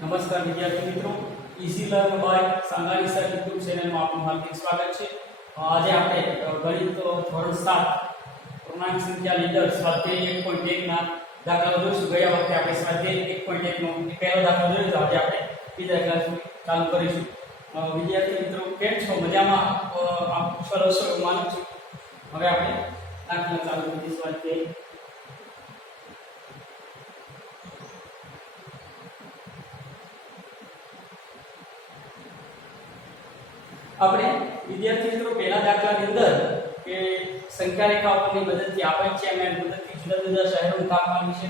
નમસ્કાર વિદ્યાર્થી મિત્રો, easy learn by Sangali sir YouTube ચેનલમાં આપનું હાર્દિક સ્વાગત છે। આજે આપણે ગણિત ધોરણ 7 પૂર્ણાંક સંખ્યા લીડર સ્વાધ્યાય 1.1 ના દાખલા જોઈશું। ગયા વખતે આપણે સ્વાધ્યાય 1.1 નો પહેલો દાખલો જોયો તો આજે આપણે બીજા ક્લાસમાં ચાલુ કરીશું। વિદ્યાર્થી મિત્રો કેમ છો? મજામાં? આપ કુશળ હશો એવું માનું છું। હવે આપણે દાખલા ચાલુ કરીશું। સ્વાધ્યાય આપણે વિદ્યાર્થી મિત્રો પહેલા દાખલાની અંદર કે સંખ્યા રેખાઓની મદદથી આપેલ છે અને મદદથી જુદા જુદા શહેરોનું તાપમાન વિશે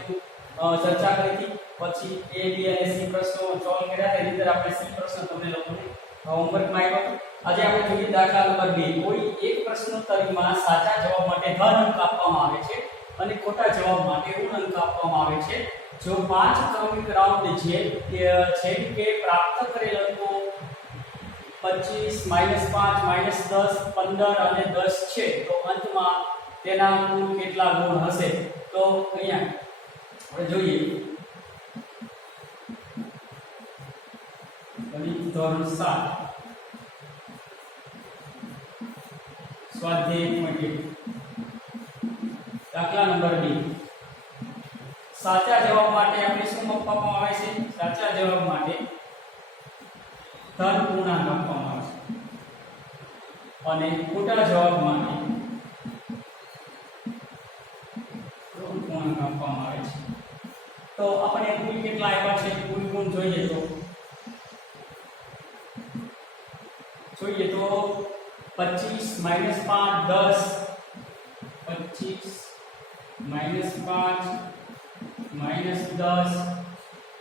ચર્ચા કરી હતી। પછી A, B અને C પ્રશ્નો સોલ્વ કર્યા। તેની અંદર આપણે C પ્રશ્ન તમને લોકોને હોમવર્કમાં આપ્યો હતો। આજે આપણે જોઈએ દાખલા નંબર 2। કોઈ એક પ્રશ્નોત્તરીમાં સાચા જવાબ માટે ધન અંક આપવામાં આવે છે અને ખોટા જવાબ માટે ઋણ અંક આપવામાં આવે છે। જો 5 ક્રમિક રાઉન્ડ છે કે પ્રાપ્ત કરેલ અંકો 25 -5 -10 15 અને 10 છે તો અંતમાં તેના કુલ કેટલા ગુણ હશે? તો અહીંયા આપણે જોઈએ ગણિત ધોરણ 7 સ્વાધ્યાય 1.1 દાખલા નંબર 2। સાચા જવાબ માટે આપણે શું આપવામાં આવે છે? સાચા જવાબ માટે ધન પૂર્ણાંક આપવામાં આવે છે અને ખોટા જવાબ માટે ઋણ પૂર્ણાંક આપવામાં આવે છે। તો આપણે કુલ કેટલા આપ્યા છે? કુલ ગુણ જોઈએ તો 25 -5 10 25 -5 -10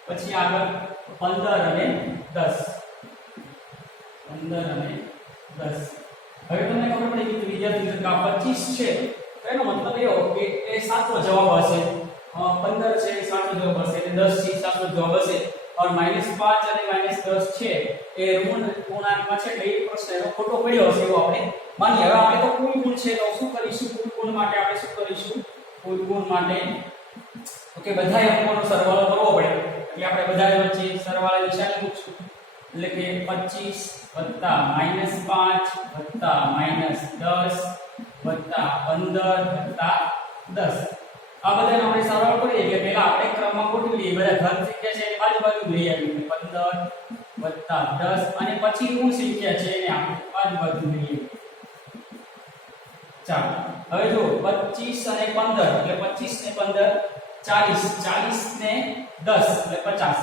પછી આગળ 15 અને 10 15 અને 10। હવે તમને ખબર પડી કે વિદ્યાર્થી મિત્રો આ 25 છે તો એનો મતલબ એવો કે એ સાચો જવાબ હશે। 15 છે એ સાચો જવાબ હશે એટલે 10 છે સાચો જવાબ હશે। और -5 અને -10 છે એ ઋણ પૂર્ણાંકમાં છે એટલે એ પ્રશ્ન એનો ખોટો પડ્યો હશે એવું આપણે માનીએ। હવે આપણે તો કુલ ગુણ છે તો શું કરીશું? કુલ ગુણ માટે આપણે શું કરીશું? કુલ ગુણ માટે ઓકે બધા અંકોનો સરવાળો કરવો પડે એટલે આપણે બધા વચ્ચે સરવાળા નિશાની મૂકશું એટલે કે 25 + -5 + -10 + 15 + 10 આ બધાનો આપણે સરવાળો કરીએ એટલે પહેલા આપણે ક્રમમાં ગોઠવી લઈએ। બધા ધન સંખ્યા છે એની બાજુ લઈ આવીએ 15 + 10 અને પછી ઋણ સંખ્યા છે એને આપણે બાજુ લઈ આવીએ। ચાલો હવે જો 25 અને 15 એટલે 25 ને 15 40 40 ને 10 એટલે 50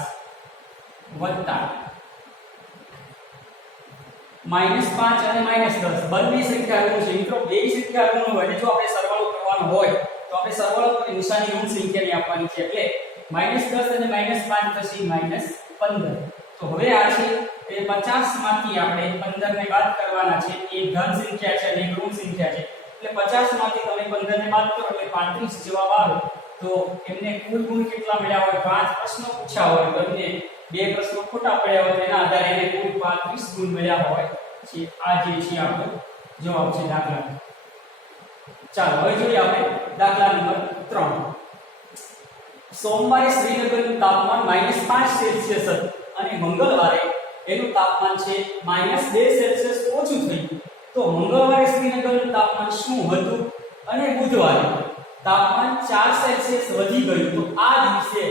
વત્તા -5 અને -10 બંને સંખ્યા ઋણ છે મિત્રો। બે સંખ્યા ઋણ હોય જો આપણે સરવાળો કરવાનો હોય તો આપણે સરવાળો કરી નિશાની ઋણ સંખ્યાની આપવાની છે એટલે -10 અને -5 થશે -15। તો હવે આ છે એ 50 માંથી આપણે 15 ને બાદ કરવાના છે। એક ધન સંખ્યા છે અને એક ઋણ સંખ્યા છે એટલે 50 માંથી તમે 15 ને બાદ કરો એટલે 35 જવાબ આવે। તો એમને કુલ ગુણ કેટલા મળ્યા હોય? 5 પ્રશ્નો પૂછ્યા હોય તો એમને બે પ્રશ્નો ખોટા પડ્યા હોય તેના આધારે એને કુલ 35 ગુણ મળ્યા હોય છે। આ જે છે આપણો જવાબ છે દાખલા। ચાલો હવે જોઈએ આપણે દાખલા નંબર 3। સોમવારે શ્રીનગરનું તાપમાન -5 સેલ્સિયસ હતું અને મંગળવારે એનું તાપમાન છે -2 સેલ્સિયસ ઓછું થયું। તો મંગળવારે શ્રીનગરનું તાપમાન શું હતું અને બુધવારે તાપમાન 4 સેલ્સિયસ વધી ગયું તો આ દિવસે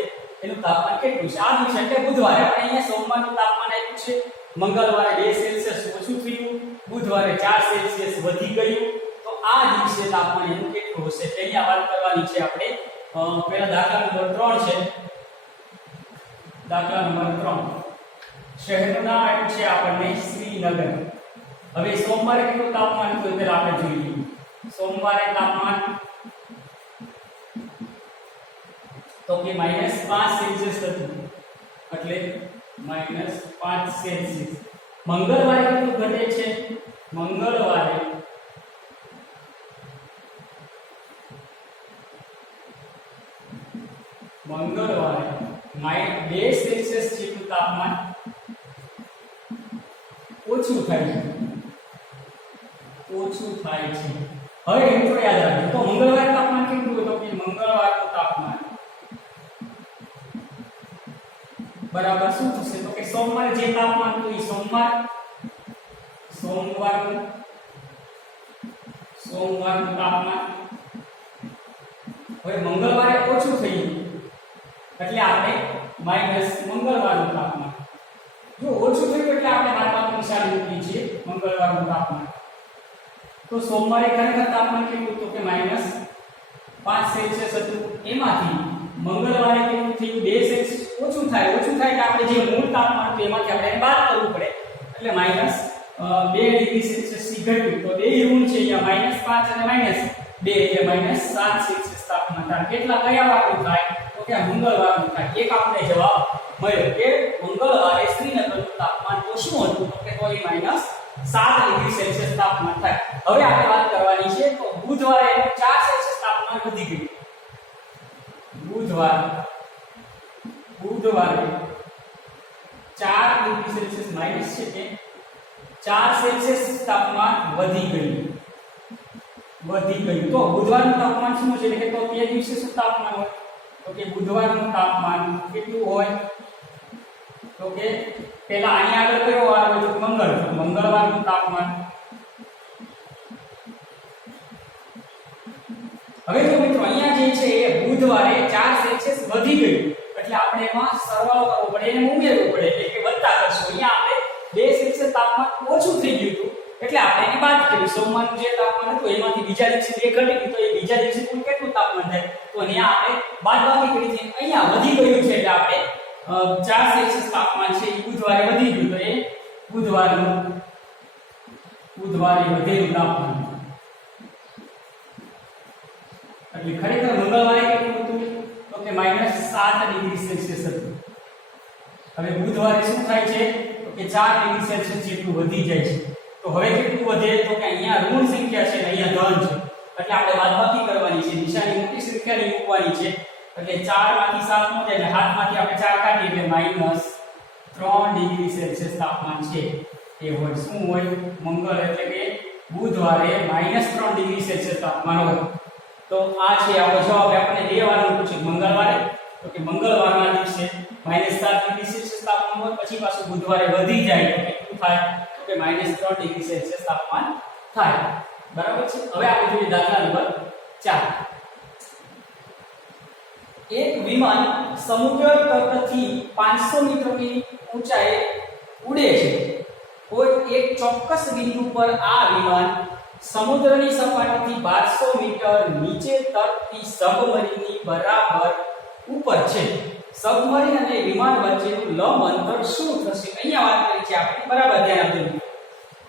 એનું તાપમાન કેટલું છે? આ દિવસે એટલે બુધવારે આપણે અહીંયા સોમવારનું તાપમાન આપ્યું છે, મંગળવારે 2 સેલ્સિયસ ઓછું થયું, બુધવારે 4 સેલ્સિયસ વધી ગયું તો આ દિવસે તાપમાન એનું કેટલું હશે? અહીંયા વાત કરવાની છે આપણે। પહેલા દાખલા નંબર 3 છે। દાખલા નંબર 3 શહેરનું નામ આપ્યું છે આપણને શ્રીનગર। હવે સોમવારે કેટલું તાપમાન હતું તે આપણે જોઈએ। સોમવારે તાપમાન તો કે -5 સેલ્સિયસ હતું એટલે -5 સેલ્સિયસ। મંગળવારે કેટલું ઘટે છે? મંગળવારે -2 સેલ્સિયસ જેટલું તાપમાન ઓછું થાય છે। હવે મિત્રો યાદ રાખજો તો મંગળવારે તાપમાન કેટલું હતું? કે મંગળવારનું તાપમાન બરાબર શું થશે તો કે સોમવારે જે તાપમાન હતું એ સોમવારનું તાપમાન હવે મંગળવારે ઓછું થઈ ગયું એટલે આપણે માઈનસ મંગળવારનું તાપમાન જો ઓછું થયું એટલે આપણે બાદબાકી નિશાની મૂકી છે મંગળવારનું તાપમાન તો સોમવારે ખરેખર તાપમાન કેટલું તો કે -5 સેલ્સિયસ હતું એમાંથી મંગળવારે કેટલું થયું 2 સેલ્સિયસ ઓછું થાય એટલે આપણે જે મૂળ તાપમાન હતું એમાંથી આપણે બાદ કરવું પડે એટલે -2 ડિગ્રી સેલ્સિયસ થી ઘટ્યું તો બે ઋણ છે અહીંયા -5 અને -2 એટલે -7 સેલ્સિયસ તાપમાન થાય કેટલા કયા વારનું થાય તો કે મંગળવારનું થાય એક આપણે જવાબ મળ્યો કે મંગળવારે શ્રીનગરનું તાપમાન તો શું હતું તો કે તો એ -7 ડિગ્રી સેલ્સિયસ તાપમાન થાય હવે આપણે વાત કરવાની છે તો બુધવારે 4 સેલ્સિયસ તાપમાન વધી ગયું બુધવારે 4 ડિગ્રી સેલ્સિયસ માઈનસ છે કે 4 સેલ્સિયસ તાપમાન વધી ગયું તો બુધવારનું તાપમાન શું છે એટલે કે તો તે દિવસે શું તાપમાન હોય તો કે બુધવારનું તાપમાન કેટલું હોય તો કે પહેલા અહીંયા આગળ કયો વાર હોય તો મંગળવારનું તાપમાન હવે જો મિત્રો અહીંયા જે છે એ બુધવારે 4 સેલ્સિયસ વધી ગયું એટલે આપણે એમાં સરવાળો કરવો પડે એને ઉમેરવું પડે એટલે કે વત્તા કરશું અહીંયા આપણે 2 સેલ્સિયસ તાપમાન ઓછું થઈ ગયું હતું એટલે આપણે એને બાદ કર્યું સોમવારનું જે તાપમાન હતું એમાંથી બીજા દિવસે 2 ઘટી ગયું તો એ બીજા દિવસે કુલ કેટલું તાપમાન થાય તો અહીંયા આપણે બાદબાકી કરી છે અહીંયા વધી ગયું છે એટલે આપણે 4 સેલ્સિયસ તાપમાન છે એ બુધવારે વધી ગયું તો એ બુધવારે વધેલું તાપમાન એટલે ખરેખર મંગળવારે કેટલું હતું તો કે -7 ડિગ્રી સેલ્સિયસ હતું હવે બુધવારે શું થાય છે તો કે 4 ડિગ્રી સેલ્સિયસ જેટલું વધી જાય છે તો હવે કેટલું વધે તો કે અહીંયા ઋણ સંખ્યા છે અને અહીંયા ધન છે એટલે આપણે બાદબાકી કરવાની છે નિશાની મોટી સંખ્યાની મૂકવાની છે એટલે 4 માંથી 7 નો જાય એટલે હાથમાંથી આપણે 4 કાઢીએ એટલે -3 ડિગ્રી સેલ્સિયસ તાપમાન છે એ હોય શું હોય મંગળ એટલે કે બુધવારે -3 ડિગ્રી સેલ્સિયસ તાપમાન હોય તો આ છે આપણો જવાબ આપણને બે વારનું પૂછ્યું મંગળવારે તો કે મંગળવારના દિવસે -7 ડિગ્રી સેલ્સિયસ તાપમાન હોય પછી પાછું બુધવારે વધી જાય તો કેટલું થાય તો કે -3 ડિગ્રી સેલ્સિયસ તાપમાન થાય બરાબર છે હવે આપણે જોઈએ દાખલા નંબર 4 એક વિમાન સમુદ્ર તટથી 500 મીટરની ઊંચાઈએ ઉડે છે કોઈ એક ચોક્કસ બિંદુ પર આ વિમાન સમુદ્રની સપાટીથી 1200 મીટર નીચે તટથી સબમરીનની બરાબર ઉપર છે સબમરીન અને વિમાન વચ્ચેનું લંબ અંતર શું થશે અહીંયા વાત કરી છે આપણે બરાબર ધ્યાન આપજો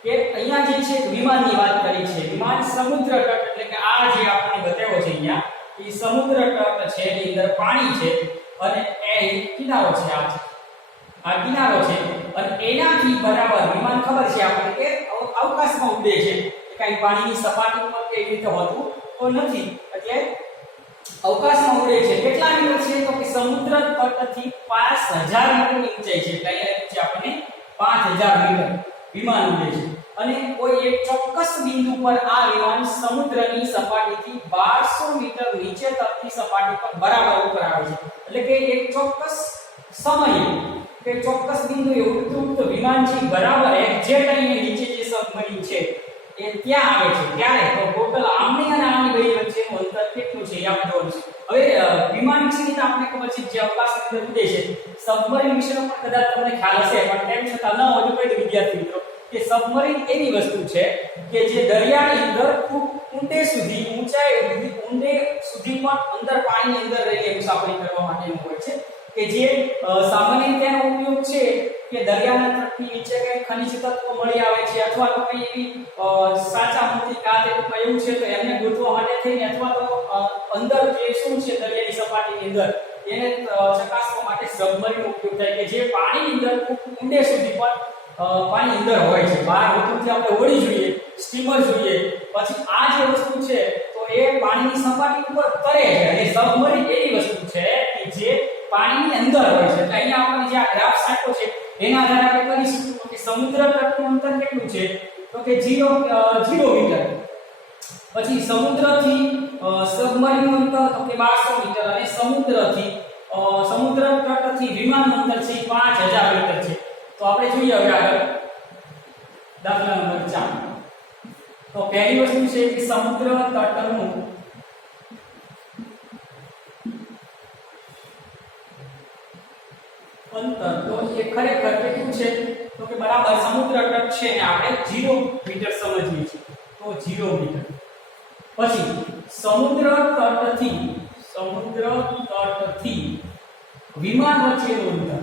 કે અહીંયા જે છે વિમાનની વાત કરી છે વિમાન સમુદ્ર તટ એટલે કે આ જે આપણે બતાવ્યો છે અહીંયા એ સમુદ્ર તટ છે એની અંદર પાણી છે અને એ કિનારો છે આ કિનારો છે અને એનાથી બરાબર વિમાન ખબર છે આપણે કે અવકાશમાં ઉડે છે કઈ પાણીની સપાટી ઉપર કે રીતે હોતું તો નથી એટલે અવકાશમાં ઉડે છે કેટલા મીટર છે તો કે સમુદ્ર તટથી 5000 મીટરની ઊંચાઈ છે એટલે અહીંયા છે આપણને 5000 મીટર વિમાન ઉડે છે અને કોઈ એક ચોક્કસ બિંદુ પર આ વિમાન સમુદ્રની સપાટીથી 1200 મીટર નીચે તટની સપાટી પર બરાબર ઉપર આવે છે એટલે કે એક ચોક્કસ સમયે કે ચોક્કસ બિંદુએ ઉડતું વિમાન છે બરાબર એક્ઝેક્ટ અહીંયા નીચે જે સબમરીન છે એ ત્યાં આવે છે ત્યારે તો ટોટલ આમની અને આની બે વચ્ચેનું અંતર કેટલું છે એ આપણે જોવાનું છે હવે વિમાન વિશે આપણે ખબર છે જે અવકાશની અંદર ઉડે છે સબમરીન વિશેનો પણ કદાચ તમને ખ્યાલ હશે પણ તેમ છતાં ન હોય તો કહી દો વિદ્યાર્થી મિત્રો કે સબમરીન એવી વસ્તુ છે કે જે દરિયાની અંદર ખૂબ ઊંડે સુધી ઊંચાઈ ઊંડે સુધી પણ અંદર પાણીની અંદર રહીને મુસાફરી કરવા માટેનું હોય છે કે જે સામાન્ય રીતે એનો ઉપયોગ છે કે દરિયાના તટથી નીચે કઈ ખનિજ તત્વો મળી આવે છે અથવા તો કઈ એવી સાચા મોતી કાચ એવું છે તો એમને ગોતવા માટે થઈને અથવા તો અંદર જે શું છે દરિયાની સપાટીની અંદર એને ચકાસવા માટે સબમરીન ઉપયોગ થાય કે જે પાણીની અંદર ખૂબ ઊંડે સુધી પણ પાણી અંદર હોય છે બહાર હોતુંથી આપણે હોડી જોઈએ સ્ટીમર જોઈએ પછી આ જે વસ્તુ છે તો એ પાણીની સપાટી ઉપર તરે છે અને સબમરીન એવી વસ્તુ છે કે જે પાણીની અંદર હોય છે એટલે અહીંયા આપણે જે આ ગ્રાફ સાંટ્યો છે એના આધારે આપણે કરી શકીશું કે સમુદ્ર તટનું અંતર કેટલું છે તો કે 0 મીટર પછી સમુદ્રથી સબમરીનનું અંતર તો કે 1200 મીટર અને સમુદ્રથી સમુદ્ર તટથી વિમાનનું અંતર છે 5000 મીટર છે. તો આપણે જોઈએ હવે આગળ દાખલા નંબર 4. તો પહેલી વસ્તુ છે કે સમુદ્ર તટનું અંતર. તો એ ખરેખર કેટલું છે? તો કે બરાબર સમુદ્ર તટ છે ને આપણે 0 મીટર સમજીએ છીએ. તો 0 મીટર. પછી સમુદ્ર તટથી વિમાન વચ્ચેનું અંતર.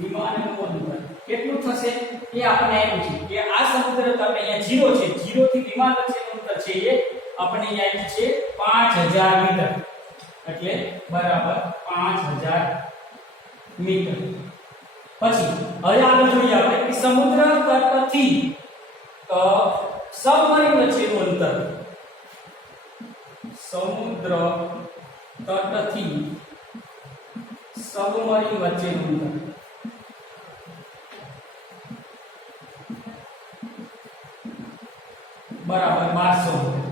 વિમાનનું અંતર કેટલું થશે એ આપણને આપ્યું છે કે આ સમુદ્ર તટ અહીંયા 0 છે. 0 થી વિમાન વચ્ચેનું અંતર છે એ આપણને અહીંયા આપ્યું છે 5000 મીટર. એટલે બરાબર 5000 મીટર. પછી હવે આગળ જોઈએ આપણે કે સમુદ્ર તટથી સબમરીન વચ્ચેનું અંતર. સમુદ્ર તટથી સબમરીન વચ્ચેનું અંતર બરાબર 1200 મીટર.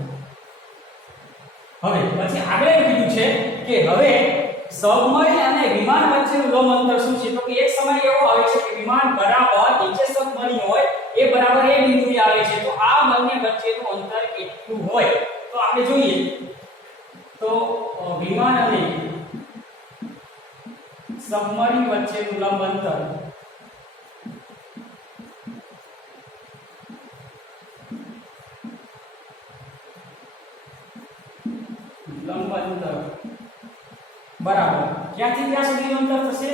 હવે પછી આગળ એવું કીધું છે કે હવે સબમરીન અને વિમાન વચ્ચેનું લંબ અંતર શું છે? તો કે એક સમય એવો આવે છે કે વિમાન બરાબર નીચે સબમરીન હોય એ બરાબર એ બિંદુએ આવે છે. તો આ બંને વચ્ચેનું અંતર કેટલું હોય? તો આપણે જોઈએ તો વિમાન અને સબમરીન વચ્ચેનું લંબ અંતર બરાબર ક્યાંથી ક્યાં સુધીનું અંતર થશે?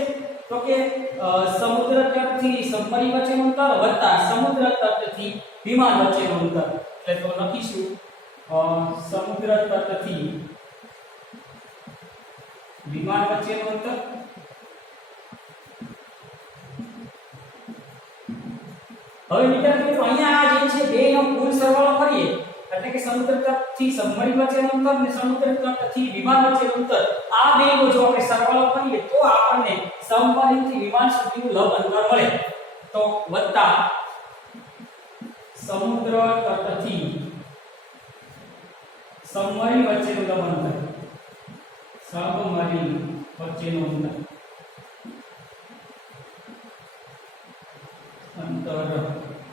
તો કે સમુદ્ર તટથી સબમરીન વચ્ચેનું અંતર વત્તા સમુદ્ર તટથી વિમાન વચ્ચેનું અંતર. એટલે તો લખીશું સમુદ્ર તટથી વિમાન વચ્ચેનું અંતર હવે વિદ્યાર્થી મિત્રો અહીંયા આ જે છે બેનો કુલ સરવાળો કરીએ એટલે કે સમુદ્ર તટથી સબમરીન વચ્ચેનું અંતર અને સમુદ્ર તટથી વિમાન વચ્ચેનું અંતર આ બેનો જો આપણે સરવાળો કરીએ તો આપણને સબમરીન થી વિમાન સુધીનું લંબ અંતર મળે. તો વત્તા સમુદ્ર તટથી સબમરીન વચ્ચેનું લંબ અંતર. સબમરીન વચ્ચેનું અંતર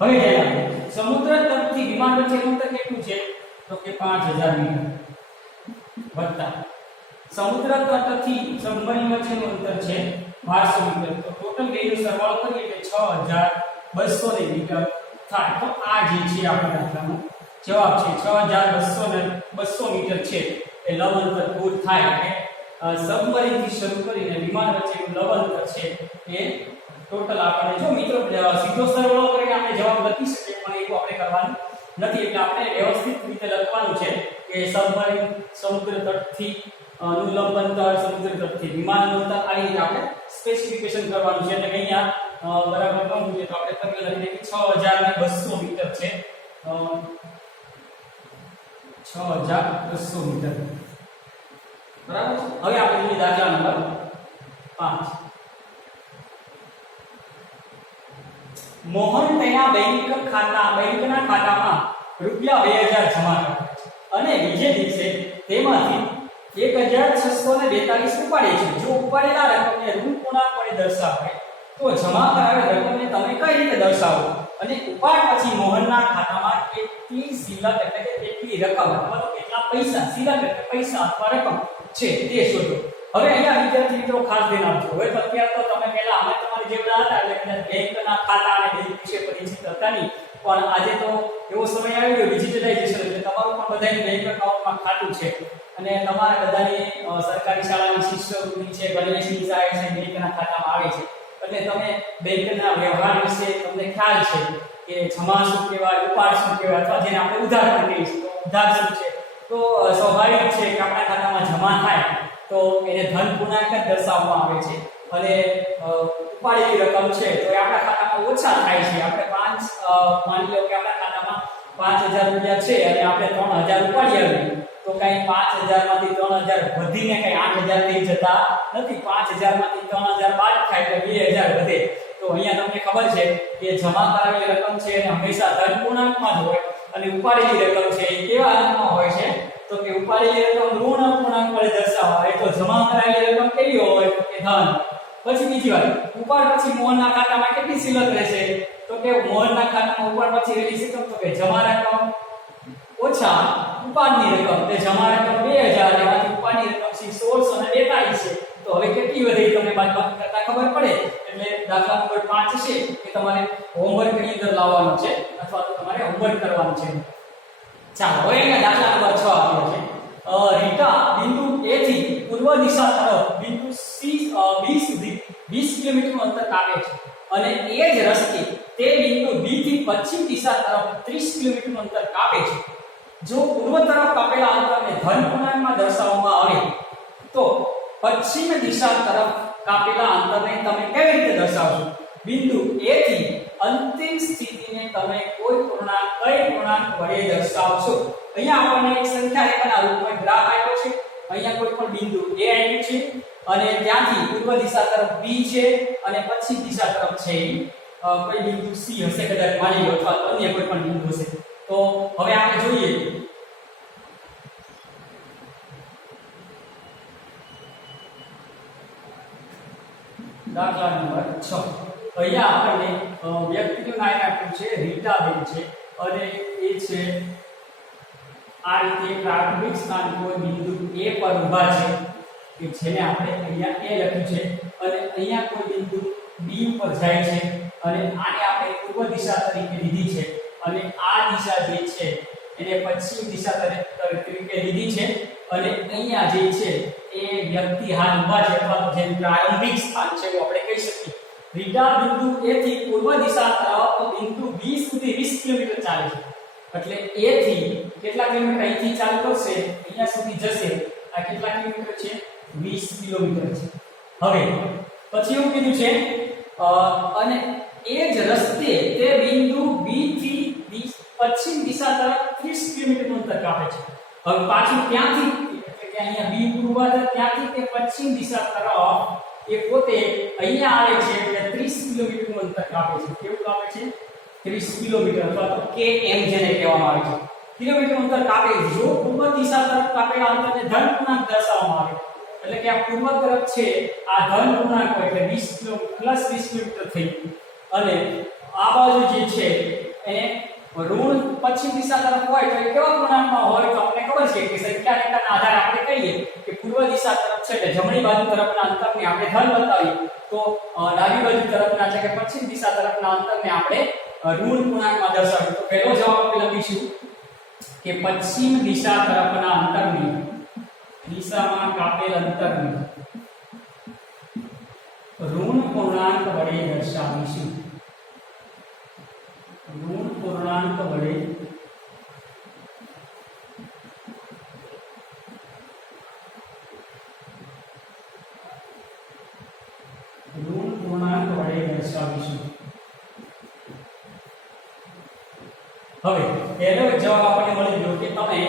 હવે ધ્યાન આપો સમુદ્ર તટથી વિમાન વચ્ચેનું અંતર કેટલું છે? તો કે 5000 મીટર વત્તા સમુદ્ર તટથી સબમરીન વચ્ચેનું અંતર છે 1200 મીટર. તો ટોટલ બેનો સરવાળો કરીએ એટલે 6200 મીટર થાય. તો આ જે છે આપણા દાખલાનો જવાબ છે 6200 મીટર છે એ લંબ અંતર કુલ થાય. એટલે સબમરીન થી શરૂ કરીને વિમાન વચ્ચેનું લંબ અંતર છે એ ટોટલ આપણને જો મિત્રો સીધો સરવાળો કરીને આપણે જવાબ લખી શકીએ પણ એવું આપણે કરવાનું નથી. એટલે આપણે વ્યવસ્થિત રીતે લખવાનું છે કે સબમરીન સમુદ્ર તટથી નું લંબ અંતર સમુદ્ર તટથી વિમાનનું અંતર આ રીતે આપણે સ્પેસિફિકેશન કરવાનું છે. એટલે અહીંયા બરાબર કહું છે તો આપણે ફરી લખી દઈએ 6200 મીટર છે 6200 મીટર બરાબર. હવે આપણે જોઈએ દાખલા નંબર 5. મોહન તેના બેંકના ખાતામાં રૂપિયા 2000 જમા કરે અને બીજે દિવસે તેમાંથી 1642 ઉપાડે છે. જો ઉપાડેલા રકમને ઋણ પૂર્ણાંક વડે દર્શાવે તો જમા કરાવેલ રકમને તમે કઈ રીતે દર્શાવો? અને ઉપાડ પછી મોહનના ખાતામાં કેટલી શિલક એટલે કે કેટલી રકમ અથવા તો કેટલા પૈસા શિલક એટલે પૈસા અથવા રકમ છે તે શોધો. હવે અહીંયા વિદ્યાર્થી મિત્રો ખાસ ધ્યાન આપજો. હવે અત્યારે તો તમે પહેલા અમે તમારી જેવડા હતા એટલે કદાચ બેંકના ખાતા અને બેંક વિશે પરિચિત હતા નહીં, પણ આજે તો એવો સમય આવી ગયો ડિજિટલાઇઝેશન એટલે તમારું પણ બધાની બેંક એકાઉન્ટમાં ખાતું છે અને તમારા બધાની સરકારી શાળાની શિષ્યવૃત્તિ છે, ગણવેશની સહાય છે બેંકના ખાતામાં આવે છે. એટલે તમે બેંકના વ્યવહાર વિશે તમને ખ્યાલ છે કે જમા શું કહેવાય, ઉપાડ શું કહેવાય અથવા જેને આપણે ઉધાર પણ કહીએ છીએ. તો ઉધાર શું છે? તો સ્વાભાવિક છે કે આપણા ખાતામાં જમા થાય તો એને ધન પૂર્ણાંક જ દર્શાવવામાં આવે છે અને ઉપાડેલી રકમ છે તો એ આપણા ખાતામાં ઓછા થાય છે. આપણે માની લો કે આપણા ખાતામાં 5000 રૂપિયા છે અને આપણે 3000 ઉપાડી આવીએ તો કઈ 5000 માંથી 3000 વધીને કઈ 8000 થઈ જતા નથી. 5000 માંથી 3000 બાદ થાય એટલે 2000 વધે. તો અહીંયા તમને ખબર છે કે જમા કરાવેલી રકમ છે અને હંમેશા ધન પૂર્ણાંકમાં જ હોય અને ઉપાડેલી રકમ છે એ કેવા અંકમાં હોય છે તો કે ઉપાડેલી રકમ ઋણ અપૂર્ણાંક વડે દર્શાવાય તો જમા કરાયેલી રકમ કેવી હોય તો કે ધન. પછી બીજી વાત, ઉપાડ પછી મોહનના ખાતામાં કેટલી શિલ્લક રહેશે તો કે મોહનના ખાતામાં ઉપાડ પછી રહેલી શિલ્લક તો કે જમા રકમ ઓછા ઉપાડની રકમ. તે જમા રકમ 2000 એમાંથી ઉપાડની રકમ છે 1642 છે. તો હવે કેટલી વધે તમને બાદબાકી કરતા ખબર પડે. એટલે દાખલા નંબર 5 છે કે તમારે હોમવર્ક ની અંદર લાવવાનું છે અથવા તો તમારે હોમવર્ક કરવાનું છે. ચાલો હવે અહીંયા દાખલા નંબર 6 આપ્યો છે. રીટા બિંદુ A થી પૂર્વ દિશા તરફ બિંદુ C B સુધી 20 કિલોમીટરનું અંતર કાપે છે અને એ જ રસ્તે તે બિંદુ B થી પશ્ચિમ દિશા તરફ 30 કિલોમીટરનું અંતર કાપે છે. જો પૂર્વ તરફ કાપેલા અંતરને ધન પૂર્ણાંકમાં દર્શાવવામાં આવે તો પશ્ચિમ દિશા તરફ કાપેલા અંતરને તમે કેવી રીતે દર્શાવશો? બિંદુ A થી અંતિમ સ્થિતિને તમે કઈ પૂર્ણાંક વડે દર્શાવશો? અહીંયા આપણને એક સંખ્યા રેખાના રૂપમાં ગ્રાફ આપ્યો છે. અહીંયા કોઈ પણ બિંદુ A આપ્યું છે અને ત્યાંથી પૂર્વ દિશા તરફ B છે અને પશ્ચિમ દિશા તરફ છે કોઈ બિંદુ C હશે કદાચ માની લો અથવા અન્ય કોઈ પણ બિંદુ હશે. તો હવે આપણે જોઈએ દાખલા નંબર 6. અહીંયા આપણને વ્યક્તિનું નામ આપ્યું છે રીટાબેન છે અને એ છે આ રીતે પ્રાથમિક સ્થાન કોઈ બિંદુ A પર ઊભા છે કે જેને આપણે અહીંયા A લખ્યું છે અને અહીંયા કોઈ બિંદુ B ઉપર જાય છે અને આને આપણે પૂર્વ દિશા તરીકે લીધી છે અને આ દિશા જે છે એને પશ્ચિમ દિશા તરીકે લીધી છે અને અહીંયા જે છે એ વ્યક્તિ હાલ ઊભા છે અથવા તો જેનું પ્રારંભિક સ્થાન છે એવું આપણે કહી શકીએ. રીટા બિંદુ A થી પૂર્વ દિશા તરફ બિંદુ B સુધી 20 કિલોમીટર ચાલે છે. એટલે A થી કેટલા કિલોમીટર અહીંથી ચાલુ કરશે અહીંયા સુધી જશે. આ કેટલા કિલોમીટર છે? 20 કિલોમીટર છે. હવે પછી એવું કીધું છે અને એ જ રસ્તે તે બિંદુ B થી પશ્ચિમ દિશા તરફ 30 કિલોમીટરનું અંતર કાપે છે. હવે પાછું ત્યાંથી એટલે કે અહીંયા B પૂર્વ ત્યાંથી તે પશ્ચિમ દિશા તરફ એ પોતે અહીંયા આવે છે એટલે 30 કિલોમીટરનું અંતર કાપે છે. કેવું કાપે છે? 30 કિલોમીટર અથવા તો km જેને કહેવામાં આવે છે. કિલોમીટર અંતર કાપે. જો પૂર્વ દિશા તરફ કાપેલા અંતરને ધન પૂર્ણાંક દર્શાવવામાં આવે એટલે કે આ પૂર્વ તરફ છે આ ધન પૂર્ણાંક હોય એટલે 20 કિલોમીટર પ્લસ 20 કિલોમીટર થઈ અને આ બાજુ જે છે એને ઋણ પશ્ચિમ દિશા તરફ હોય તો એ કેવા પૂર્ણાંકમાં હોય તો આપણે ખબર છે કે સંખ્યા રેખાના આધારે આપણે કહીએ કે પૂર્વ દિશા તરફ છે એટલે જમણી બાજુ તરફના અંતરને આપણે ધન બતાવીએ તો ડાબી બાજુ તરફના છે કે પશ્ચિમ દિશા તરફના અંતરને આપણે ઋણ પૂર્ણાંકમાં દર્શાવીએ. તો પહેલો જવાબ આપણે લખીશું કે પશ્ચિમ દિશા તરફના અંતરની દિશામાં કાપેલ અંતરને ઋણ પૂર્ણાંક વડે દર્શાવીશું. ઋણ પૂર્ણાંક વડે દર્શાવીશું. હવે પહેલો જવાબ આપણને મળી ગયો કે તમે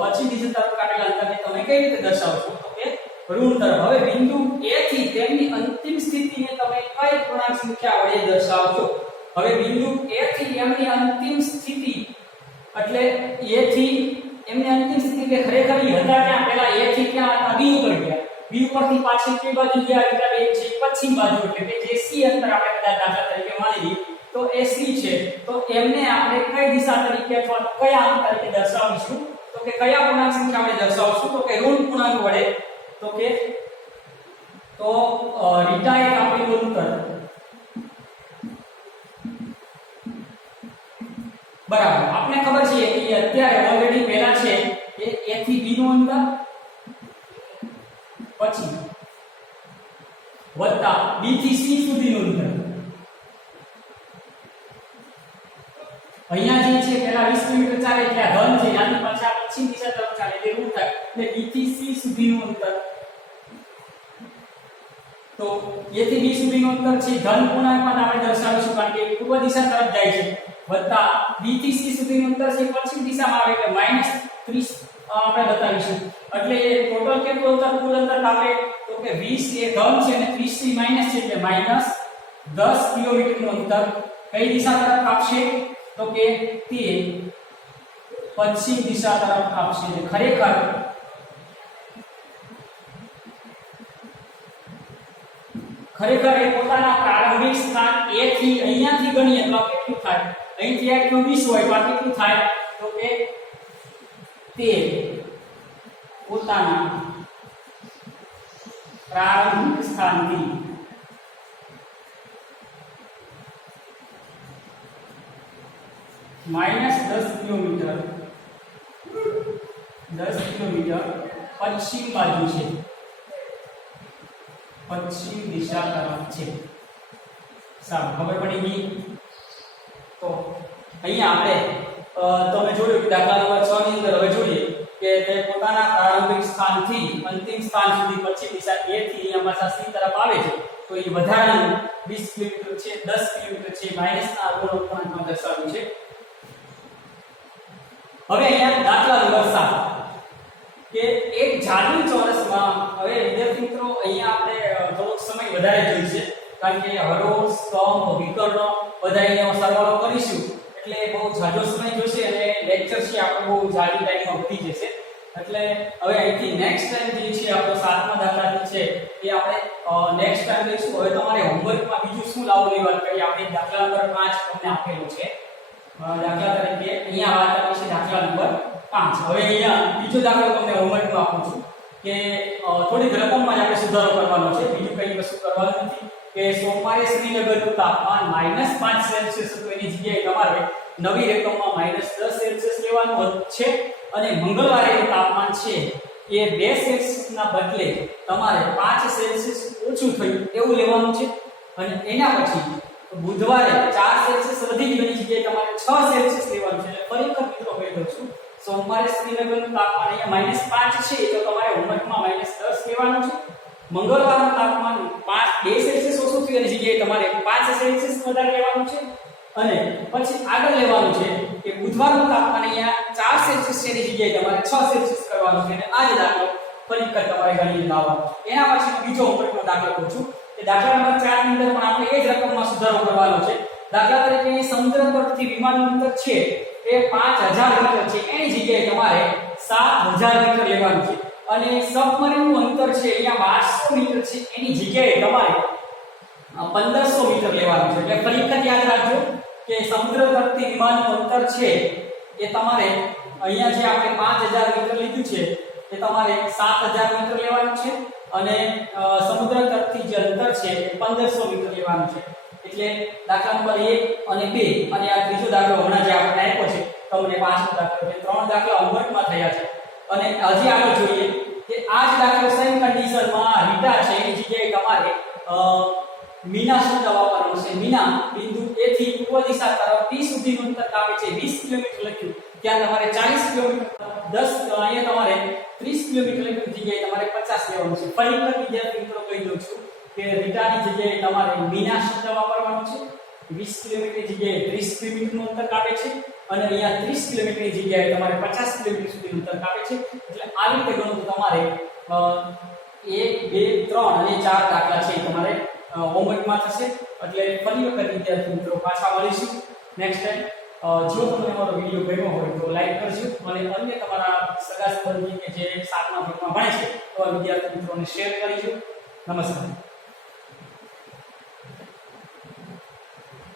પશ્ચિમ દિશા તરફ કાપેલા અંતરને તમે કઈ રીતે દર્શાવશો તો કે ઋણ તરફ. હવે બિંદુ A થી તેમની અંતિમ સ્થિતિને તમે કઈ પૂર્ણાંક સંખ્યા વડે દર્શાવશો? હવે બિંદુ A થી એમની અંતિમ સ્થિતિ એટલે A થી એમની અંતિમ સ્થિતિ કે ખરેખર ઈ હતા ત્યાં પહેલા A થી ક્યાં હતા? B ઉપર ગયા. B ઉપરથી પાછી કઈ બાજુ ગયા? એટલે એ છે પશ્ચિમ બાજુ એટલે કે જે C અંતર આપણે કદાચ દાખલા તરીકે માની લઈએ તો એ C છે. તો એમને આપણે કઈ દિશા તરીકે અથવા તો કયા અંક તરીકે દર્શાવીશું? તો કે કયા પૂર્ણાંક સંખ્યા વડે દર્શાવશું? તો કે ઋણ પૂર્ણાંક વડે. તો કે રીટાએ આપેલું અંતર બરાબર આપણે ખબર છે કે અત્યારે ઓલરેડી પહેલા છે કે A થી B નું અંતર પછી વત્તા B થી C સુધીનું અંતર. અહીંયા જે છે પહેલા 20 કિલોમીટર ચાલે એટલે આ ધન છે ત્યાંથી પાછા પશ્ચિમ દિશા તરફ ચાલે એટલે ઋણ થાય એટલે B થી C સુધીનું અંતર. તો A થી B સુધીનું અંતર છે ધન પૂર્ણાંકમાં આપણે દર્શાવીશું કારણ કે પૂર્વ દિશા તરફ જાય છે વત્તા B થી C સુધીનું અંતર છે પશ્ચિમ દિશામાં આવે એટલે -30 આપણે બતાવીશું. એટલે એ ટોટલ કેટલું અંતર કુલ અંતર કાપે તો કે 20 એ ધન છે અને 30 થી માઈનસ છે એટલે -10 કિલોમીટરનું અંતર કઈ દિશા તરફ કાપશે તો કે તે પશ્ચિમ દિશા તરફ આપશે. ખરેખર એ પોતાના પ્રારંભિક સ્થાન A થી અહીંયાથી ગણીએ તો કેટલું થાય? અહીંથી 1 નું 20 હોય તો આ કેટલું થાય? તો કે તે પોતાના પ્રારંભિક સ્થાનથી -10 કિલોમીટર પશ્ચિમ બાજુ છે, પશ્ચિમ દિશા તરફ છે. સારું, ખબર પડી ગઈ. તો અહીંયા આપણે તમે જોયું કે દાખલા નંબર 6 ની અંદર હવે જોઈએ કે તે પોતાના પ્રારંભિક સ્થાનથી અંતિમ સ્થાન સુધી પશ્ચિમ દિશા A થી અહીંયા પાછા C તરફ આવે છે. તો એ વધારાનું 20 કિલોમીટર છે, 10 કિલોમીટર છે, માઈનસના અવગુણમાં દર્શાવ્યું છે. હવે અહીંયા દાખલા નંબર 7 કે એક જાદુ ચોરસમાં, હવે વિદ્યાર્થી મિત્રો અહીંયા આપણે થોડોક સમય વધારે જોઈશે કારણ કે હરોળ, સ્તંભ, વિકર્ણ બધાયનો સરવાળો કરીશું એટલે બહુ ઝાઝો સમય જોશે અને લેક્ચર છે આપણે બહુ જાડી ટાઈમમાં વધી જશે. એટલે હવે અહીંથી નેક્સ્ટ ટાઈમ જે છે આપણો 7મા દાખલા જે છે એ આપણે નેક્સ્ટ ટાઈમ લઈશું. હવે તમારે હોમવર્કમાં બીજું શું લાવવાની વાત કરીએ? આપણે દાખલા નંબર 5 તમને આપેલો છે. દાખલા તરીકે અહીંયા વાત કરી છે દાખલા નંબર 5. હવે અહીંયા બીજો દાખલો તમને હોમવર્કમાં આપું છું કે થોડી રકમમાં જ આપણે સુધારો કરવાનો છે, બીજું કંઈ વસ્તુ કરવાનું નથી. કે સોમવારે શ્રીનગરનું તાપમાન -5 સેલ્સિયસ હતું, એની જગ્યાએ તમારે નવી રકમમાં -10 સેલ્સિયસ લેવાનું છે અને મંગળવારે તાપમાન છે એ 2 સેલ્સિયસના બદલે તમારે 5 સેલ્સિયસ ઓછું થયું એવું લેવાનું છે. અને એના પછી બુધવારે 4 સેલ્સિયસ વધી ગયું, એની જગ્યાએ તમારે 6 સેલ્સિયસ લેવાનું છે. એટલે ફરી વખત મિત્રો કહી દઉં છું, સોમવારે શ્રીનગરનું તાપમાન અહીંયા -5 છે તો તમારે હોમવર્કમાં -10 લેવાનું છે. મંગળવારનું તાપમાન 2 સેલ્સિયસ ઓછું થયું, એની જગ્યાએ તમારે 5 સેલ્સિયસ વધારે લેવાનું છે. અને પછી આગળ લેવાનું છે કે બુધવારનું તાપમાન અહીંયા 4 સેલ્સિયસ છે, એની જગ્યાએ તમારે 6 સેલ્સિયસ કરવાનું છે. અને આ જ દાખલો ફરી વખત તમારે ગણી લાવવાનો. એના પછી બીજો હોમવર્કનો દાખલો કહું છું કે દાખલા નંબર 4 ની અંદર પણ આપણે એ જ રકમમાં સુધારો કરવાનો છે. દાખલા તરીકે સમુદ્ર તટથી વિમાનનું અંતર છે એ 5000 મીટર છે, એની જગ્યાએ તમારે 7000 મીટર લેવાનું છે. અને સબમરીનનું અંતર છે અહીંયા 1200 મીટર છે, એની જગ્યાએ તમારે 1500 મીટર લેવાનું છે. એટલે ફરી વખત યાદ રાખજો કે સમુદ્ર તટથી વિમાનનું અંતર છે એ તમારે અહીંયા જે આપણે 5000 મીટર લીધું છે એ તમારે 7000 મીટર લેવાનું છે. અને સમુદ્ર તટથી જે અંતર છે એ 1500 મીટર લેવાનું છે. એટલે દાખલા નંબર 1 અને 2 અને આ ત્રીજો દાખલો હમણાં જે આપણે આપ્યો છે તમને 5મો દાખલો, એટલે 3 દાખલા હોમવર્કમાં થયા છે. અને હજી આગળ જોઈએ કે આ જ દાખલો સેમ કન્ડિશનમાં રીટા છે, એની જગ્યાએ તમારે મીના શબ્દ વાપરવાનો છે. મીના બિંદુ A થી પૂર્વ દિશા તરફ P સુધીનું અંતર કાપે છે, 20 કિલોમીટર લખ્યું, ત્યાં તમારે 40 કિલોમીટર 10 અહીંયા તમારે 30 કિલોમીટર લખ્યું, જગ્યાએ તમારે 50 લેવાનું છે. ફરી વખત વિદ્યાર્થી મિત્રો કહી દઉં છું કે રીટાની જગ્યાએ તમારે મીના શબ્દ વાપરવાનો છે. 20 કિલોમીટરની જગ્યાએ 30 કિલોમીટરનું અંતર કાપે છે અને અહીંયા 30 કિલોમીટરની જગ્યાએ તમારે 50 કિલોમીટર સુધીનું અંતર કાપે છે. એટલે આવી રીતે ગણો તો તમારે 1 2 3 અને 4 દાખલા છે તમારે હોમવર્કમાં થશે. એટલે ફરી વખત વિદ્યાર્થી મિત્રો પાછા મળીશું નેક્સ્ટ ટાઈમ. જો તમને અમારો વિડીયો ગમ્યો હોય તો લાઈક કરજો અને અન્ય તમારા સગા સંબંધી કે જે 7મા ધોરણમાં ભણે છે તો વિદ્યાર્થી મિત્રોને શેર કરજો. નમસ્કાર.